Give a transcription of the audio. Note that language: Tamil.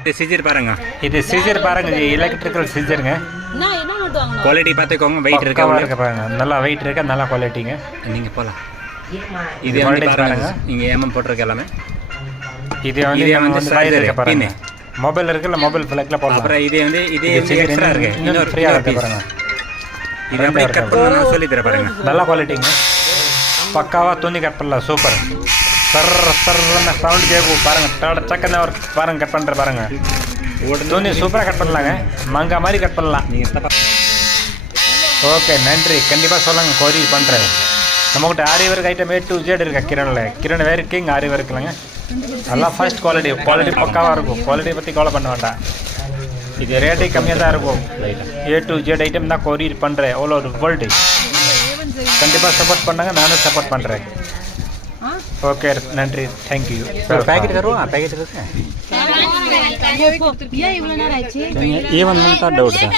இது சிஜர் பாருங்க. இது சீசர் பாருங்க, இது எலக்ட்ரிக்கல் சீசருங்க. குவாலிட்டி பார்த்துக்கோங்க. வெயிட் இருக்கா பாருங்க, நல்லா வெயிட் இருக்கா, நல்லா குவாலிட்டிங்க. நீங்கள் போகலாம். இது வந்து பாருங்க, இங்கே ஏமம் போட்டிருக்கு எல்லாமே. இது வந்து சைஸ் இருக்கு பாருங்க, மொபைல் இருக்குல்ல, மொபைல் ஃபிளக்ல போடலாம். அப்புறம் இது எக்ஸ்ட்ரா இருக்கு, இன்னொரு ஃப்ரீயாக இருக்கு பாருங்க. இது அப்படியே கட் பண்ணணும் சொல்லி தர பாருங்க. நல்லா குவாலிட்டிங்க, பக்காவாக துணி கட் பண்ணலாம். சூப்பர். சர்ன்னு சவுண்ட் கேட்கும் பாருங்க. சக்கன ஒரு பாருங்க கட் பண்ணுற பாருங்க. துணி சூப்பராக கட் பண்ணலாங்க, மங்கா மாதிரி கட் பண்ணலாம். ஓகே, நன்றி. கண்டிப்பாக சொல்லுங்கள், கொரியர் பண்ணுறேன். நம்மகிட்ட aari work item A to Z இருக்கா கிரணில். கிரண் வேறு கிங் ஆரி ஒர்க் இல்லைங்க, நல்லா ஃபர்ஸ்ட் குவாலிட்டி பக்காவாக இருக்கும். குவாலிட்டி பற்றி கவலை பண்ண வேண்டாம். இது ரேட்டே கம்மியாக தான் இருக்கும். A to Z ஐட்டம் தான் கொரியர் பண்ணுறேன் ஆல் ஓவர் வேர்ல்டு. கண்டிப்பாக சப்போர்ட் பண்ணுங்க, நானும் சப்போர்ட் பண்ணுறேன். ओके, नंत्री, थैंक यू. पैकेट करो, पैकेट करते हैं ये 1 मंथ डाउट है.